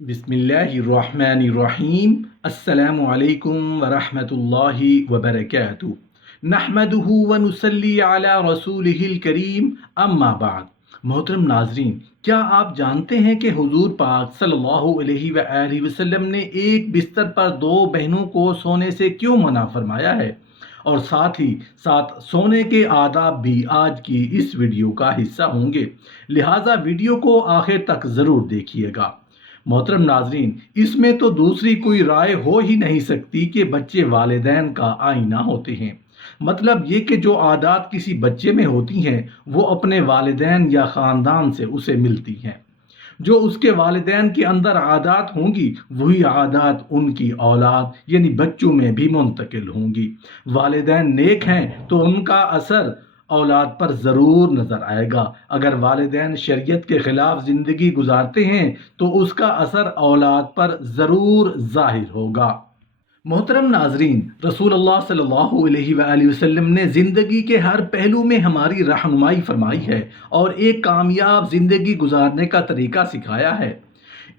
बिस्मिल्लाहिर्रहमानिर्रहीम। अस्सलामु अलैकुम वरहमतुल्लाहि वबरकातुहू। नहमदुहु व नुसल्ली अला रसूलिहिल करीम, अम्मा बाद। मोहतरम नाजरीन, क्या आप जानते हैं कि हुजूर पाक सल्लल्लाहु अलैहि वसल्लम ने एक बिस्तर पर दो बहनों को सोने से क्यों मना फरमाया है, और साथ ही साथ सोने के आदाब भी आज की इस वीडियो का हिस्सा होंगे। लिहाजा वीडियो को आखिर तक ज़रूर देखिएगा। मोहतरम नाजरीन, इसमें तो दूसरी कोई राय हो ही नहीं सकती कि बच्चे वालिदैन का आईना होते हैं। मतलब ये कि जो आदत किसी बच्चे में होती हैं वो अपने वालिदैन या ख़ानदान से उसे मिलती हैं। जो उसके वालिदैन के अंदर आदत होंगी वही आदत उनकी औलाद यानी बच्चों में भी मुंतकिल होंगी। वालिदैन नेक हैं तो उनका असर औलाद पर ज़रूर नज़र आएगा। अगर वालिदैन शरीयत के ख़िलाफ़ ज़िंदगी गुजारते हैं तो उसका असर औलाद पर ज़रूर ज़ाहिर होगा। मोहतरम नाजरीन, रसूलुल्लाह सल्लल्लाहु अलैहि वसल्लम ने ज़िंदगी के हर पहलू में हमारी रहनुमाई फरमाई है और एक कामयाब ज़िंदगी गुजारने का तरीका सिखाया है।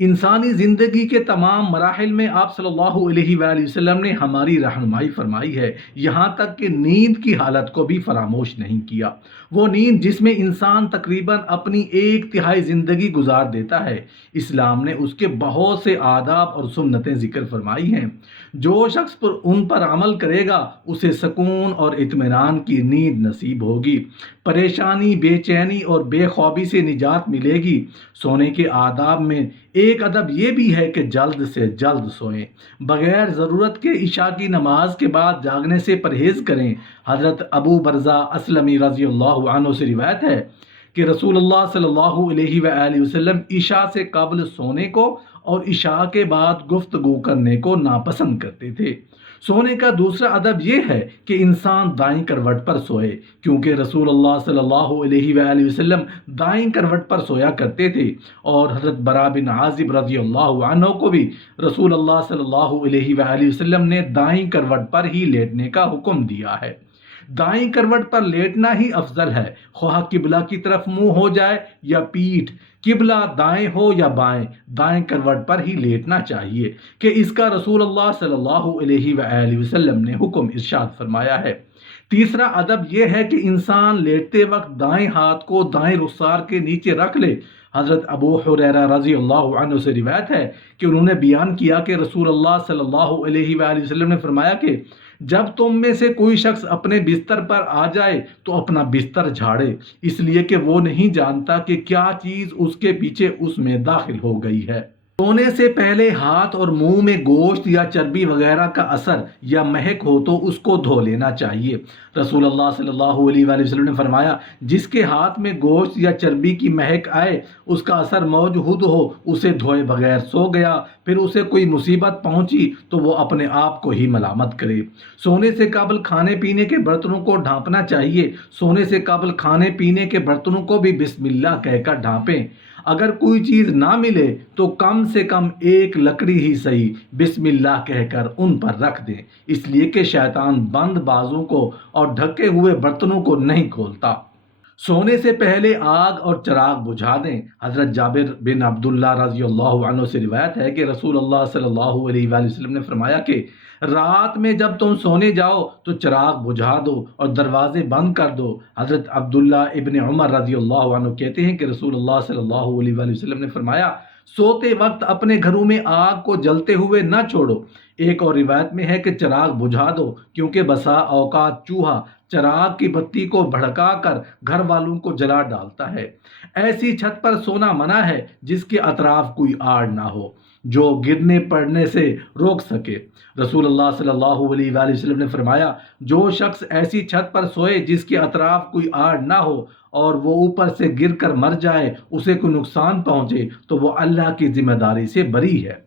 इंसानी ज़िंदगी के तमाम मराहिल में आप सल्लल्लाहु अलैहि वसल्लम ने हमारी रहनुमाई फरमाई है, यहाँ तक कि नींद की हालत को भी फरामोश नहीं किया। वो नींद जिसमें इंसान तकरीबन अपनी एक तिहाई ज़िंदगी गुजार देता है, इस्लाम ने उसके बहुत से आदाब और सुन्नतें ज़िक्र फरमाई हैं। जो शख्स पर उन पर अमल करेगा उसे सुकून और इत्मीनान की नींद नसीब होगी। परेशानी, बेचैनी और बेख्वाबी से निजात मिलेगी। सोने के आदाब में एक अदब ये भी है कि जल्द से जल्द सोएं। बग़ैर ज़रूरत के इशा की नमाज के बाद जागने से परहेज़ करें। हज़रत अबू बरज़ा अस्लमी रज़ियल्लाहु अन्हु से रिवायत है कि रसूलुल्लाह सल्लल्लाहु अलैहि वसल्लम इशा से कब्ल सोने को और इशा के बाद गुफ्तगू करने को नापसंद करते थे। सोने का दूसरा अदब यह है कि इंसान दाईं करवट पर सोए, क्योंकि रसूलुल्लाह सल्लल्लाहु अलैहि वसल्लम दाईं करवट पर सोया करते थे। और हज़रत बरा बिन आज़िब रज़ियल्लाहु अन्हु को भी रसूलुल्लाह सल्लल्लाहु अलैहि वसल्लम ने दाईं करवट पर ही लेटने का हुक्म दिया है। दाईं करवट पर लेटना ही अफजल है, ख्वाह किबला की तरफ मुंह हो जाए या पीठ। किबला दाएं हो या बाएं, दाएं करवट पर ही लेटना चाहिए कि इसका रसूलुल्लाह सल्लल्लाहु अलैहि वसल्लम ने हुक्म इरशाद फरमाया है। तीसरा अदब यह है कि इंसान लेटते वक्त दाएं हाथ को दाएं रुखसार के नीचे रख ले। हज़रत अबू हुरैरा रज़ियल्लाहु अन्हु से रिवायत है कि उन्होंने बयान किया कि रसूलुल्लाह सल्लल्लाहु अलैहि वसल्लम ने फरमाया कि जब तुम में से कोई शख्स अपने बिस्तर पर आ जाए तो अपना बिस्तर झाड़े, इसलिए कि वो नहीं जानता कि क्या चीज़ उसके पीछे उसमें दाखिल हो गई है। सोने से पहले हाथ और मुंह में गोश्त या चर्बी वगैरह का असर या महक हो तो उसको धो लेना चाहिए। रसूलुल्लाह सल्लल्लाहु अलैहि वसल्लम ने फरमाया, जिसके हाथ में गोश्त या चर्बी की महक आए, उसका असर मौजूद हो, उसे धोए बगैर सो गया, फिर उसे कोई मुसीबत पहुंची तो वो अपने आप को ही मलामत करे। सोने से कबल खाने पीने के बर्तनों को ढांपना चाहिए। सोने से कबल खाने पीने के बर्तनों को भी बिस्मिल्लाह कहकर ढांपें। अगर कोई चीज़ ना मिले तो कम से कम एक लकड़ी ही सही बिस्मिल्लाह कहकर उन पर रख दें, इसलिए कि शैतान बंद बाजों को और ढके हुए बर्तनों को नहीं खोलता। सोने से पहले आग और चिराग बुझा दें। हज़रत जाबिर बिन अब्दुल्ला रज़ियल्लाहु अन्हु से रिवायत है कि रसूलुल्लाह सल्लल्लाहु अलैहि वसल्लम ने फरमाया कि रात में जब तुम सोने जाओ तो चिराग बुझा दो और दरवाजे बंद कर दो। हज़रत अब्दुल्ला इब्न उमर रज़ियल्लाहु अन्हु कहते हैं कि रसूलुल्लाह सल्लल्लाहु अलैहि वसल्लम ने फरमाया, सोते वक्त अपने घरों में आग को जलते हुए न छोड़ो। एक और रिवायत में है कि चिराग बुझा दो, क्योंकि बसा औकात चूहा चिराग की बत्ती को भड़का कर घर वालों को जला डालता है। ऐसी छत पर सोना मना है जिसके अतराफ कोई आड़ ना हो, जो गिरने पड़ने से रोक सके। रसूलुल्लाह सल्लल्लाहु अलैहि वसल्लम ने फरमाया, जो शख्स ऐसी छत पर सोए जिसके अतराफ कोई आड़ ना हो और वो ऊपर से गिर कर मर जाए, उसे कोई नुकसान पहुंचे, तो वो अल्लाह की जिम्मेदारी से बरी है।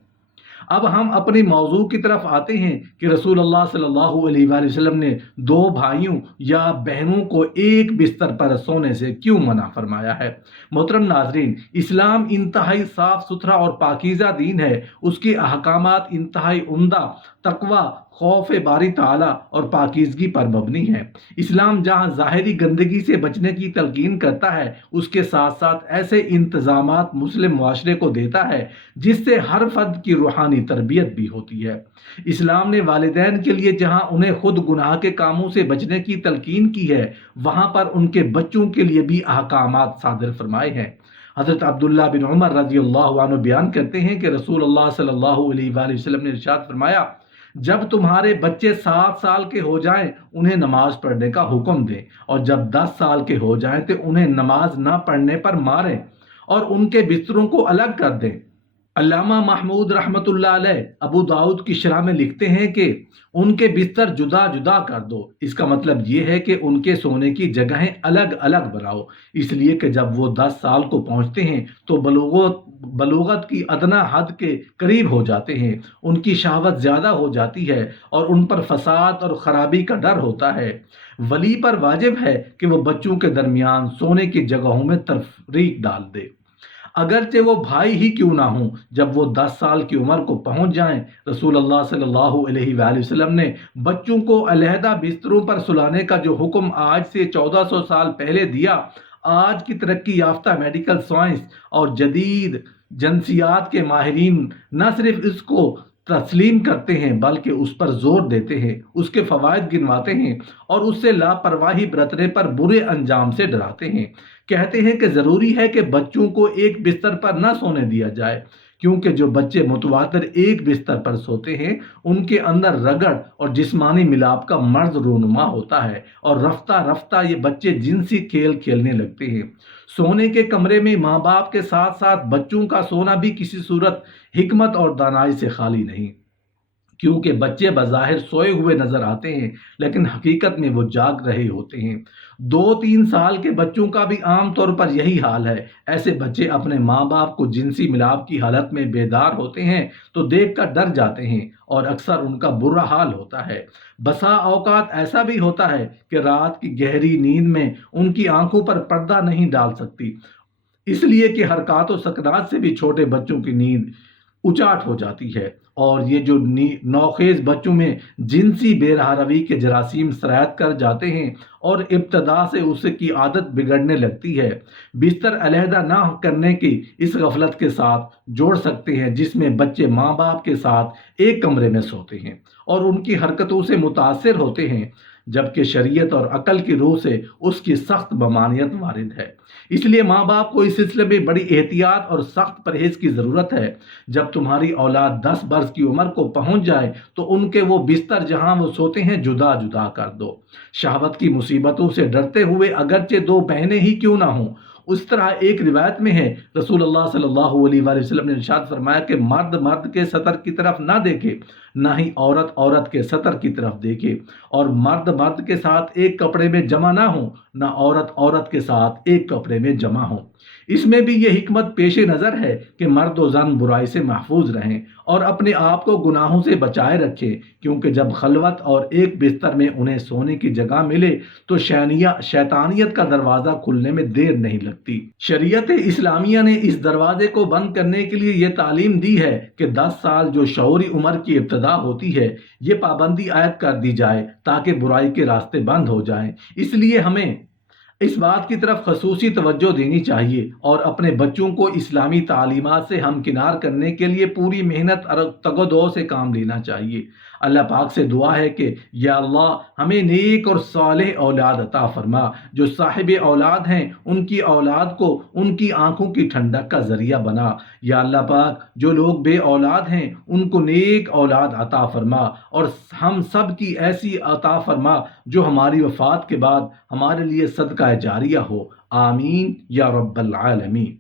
अब हम अपनी मौजू की तरफ आते हैं कि रसूलुल्लाह सल्लल्लाहु अलैहि वसल्लम ने दो भाइयों या बहनों को एक बिस्तर पर सोने से क्यों मना फरमाया है। मोहतरम नाजरीन, इस्लाम इंतहाई साफ सुथरा और पाकीज़ा दीन है। उसके अहकामात इंतहाई उम्दा, तकवा, خوف बारी ताला और पाकीज़गी पर मबनी है। इस्लाम जहाँ ज़ाहिरी गंदगी से बचने की तलकीन करता है, उसके साथ साथ ऐसे इंतज़ामात मुस्लिम मुआशरे को देता है जिससे हर फर्द की रूहानी तरबियत भी होती है। इस्लाम ने वालिदैन के लिए जहाँ उन्हें खुद गुनाह के कामों से बचने की तलकीन की है, वहाँ पर उनके बच्चों के लिए भी अहकामात सादिर फरमाए हैं। हज़रत अब्दुल्ला बिन उमर रज़ी अल्लाहु अन्हु बयान करते हैं कि रसूलुल्लाह सल्लल्लाहु अलैहि वसल्लम ने इरशाद फरमाया, जब तुम्हारे बच्चे 7 साल के हो जाएं, उन्हें नमाज पढ़ने का हुक्म दें, और जब 10 साल के हो जाएं तो उन्हें नमाज ना पढ़ने पर मारें और उनके बिस्तरों को अलग कर दें। अल्लामा महमूद रहमतुल्लाह अलैह अबू दाऊद की शरह में लिखते हैं कि उनके बिस्तर जुदा जुदा कर दो। इसका मतलब ये है कि उनके सोने की जगहें अलग अलग बनाओ, इसलिए कि जब वो 10 साल को पहुंचते हैं तो बलूगत की अदना हद के करीब हो जाते हैं, उनकी शहावत ज़्यादा हो जाती है और उन पर फसाद और ख़राबी का डर होता है। वली पर वाजिब है कि वो बच्चों के दरमियान सोने की जगहों में तफरीक डाल दे, अगरचे वो भाई ही क्यों ना हो। जब वो 10 साल की उम्र को पहुंच जाएं, रसूलुल्लाह सल्लल्लाहु अलैहि वसल्लम ने बच्चों को अलहदा बिस्तरों पर सुलाने का जो हुक्म आज से 1400 साल पहले दिया, आज की तरक्की याफ्ता मेडिकल साइंस और जदीद जंसियात के माहिरीन न सिर्फ इसको तस्लीम करते हैं बल्कि उस पर जोर देते हैं, उसके फ़वाइद गिनवाते हैं और उससे लापरवाही बरतने पर बुरे अंजाम से डराते हैं। कहते हैं कि ज़रूरी है कि बच्चों को एक बिस्तर पर न सोने दिया जाए, क्योंकि जो बच्चे मुतवातर एक बिस्तर पर सोते हैं उनके अंदर रगड़ और जिस्मानी मिलाप का मर्ज रूनुमा होता है और रफ्ता रफ्ता ये बच्चे जिनसी खेल खेलने लगते हैं। सोने के कमरे में माँ बाप के साथ साथ बच्चों का सोना भी किसी सूरत हिकमत और दानाई से खाली नहीं, क्योंकि बच्चे बज़ाहिर सोए हुए नजर आते हैं लेकिन हकीकत में वो जाग रहे होते हैं। 2-3 साल के बच्चों का भी आम तौर पर यही हाल है। ऐसे बच्चे अपने माँ बाप को जिनसी मिलाप की हालत में बेदार होते हैं तो देखकर डर जाते हैं और अक्सर उनका बुरा हाल होता है। बसा औकात ऐसा भी होता है कि रात की गहरी नींद में उनकी आंखों पर पर्दा नहीं डाल सकती, इसलिए कि हरकत व सकरात से भी छोटे बच्चों की नींद उचाट हो जाती है और ये जो नौखेज बच्चों में जिनसी बेरहरवी के जरासीम सरायत कर जाते हैं और इब्तदा से उसकी आदत बिगड़ने लगती है। बिस्तर अलहदा ना करने की इस गफलत के साथ जोड़ सकते हैं जिसमें बच्चे माँ बाप के साथ एक कमरे में सोते हैं और उनकी हरकतों से मुतासिर होते हैं, जबकि शरीयत और अकल की रूह से उसकी सख्त ममानियत वारिद है। इसलिए माँ बाप को इस सिलसिले में बड़ी एहतियात और सख्त परहेज की ज़रूरत है। जब तुम्हारी औलाद 10 बरस की उम्र को पहुँच जाए तो उनके वो बिस्तर जहाँ वो सोते हैं जुदा जुदा कर दो। शहावत की मुसीबतों से डरते हुए अगरचे 2 बहनें ही क्यों ना हों। उस तरह एक रिवायत में है, रसूलुल्लाह सल्लल्लाहु अलैहि वसल्लम ने इरशाद फरमाया कि मर्द मर्द के सतर की तरफ ना देखे, ना ही औरत औरत के सतर की तरफ देखे, और मर्द मर्द के साथ एक कपड़े में जमा ना हो, ना औरत औरत के साथ एक कपड़े में जमा हो। इसमें भी ये हिकमत पेश नज़र है कि मर्द व ज़न बुराई से महफूज रहें और अपने आप को गुनाहों से बचाए रखें, क्योंकि जब खलवत और एक बिस्तर में उन्हें सोने की जगह मिले तो शैतानियत का दरवाज़ा खुलने में देर नहीं लगती। शरीयत इस्लामिया ने इस दरवाजे को बंद करने के लिए ये तालीम दी है कि 10 साल जो शऊरी उम्र की इब्तदा होती है, ये पाबंदी आयद कर दी जाए ताकि बुराई के रास्ते बंद हो जाएं। इसलिए हमें इस बात की तरफ खसूसी तवज्जो देनी चाहिए और अपने बच्चों को इस्लामी तालीमात से हमकिनार करने के लिए पूरी मेहनत और तगदो से काम लेना चाहिए। अल्लाह पाक से दुआ है कि या अल्लाह हमें नेक और सालेह औलाद अता फरमा। जो साहिब औलाद हैं उनकी औलाद को उनकी आंखों की ठंडक का ज़रिया बना। या अल्लाह पाक जो लोग बे औलाद हैं उनको नेक औलाद अता फरमा और हम सब की ऐसी अता फरमा जो हमारी वफ़ात के बाद हमारे लिए सदका जारिया हो। आमीन या रब्बल आलमीन।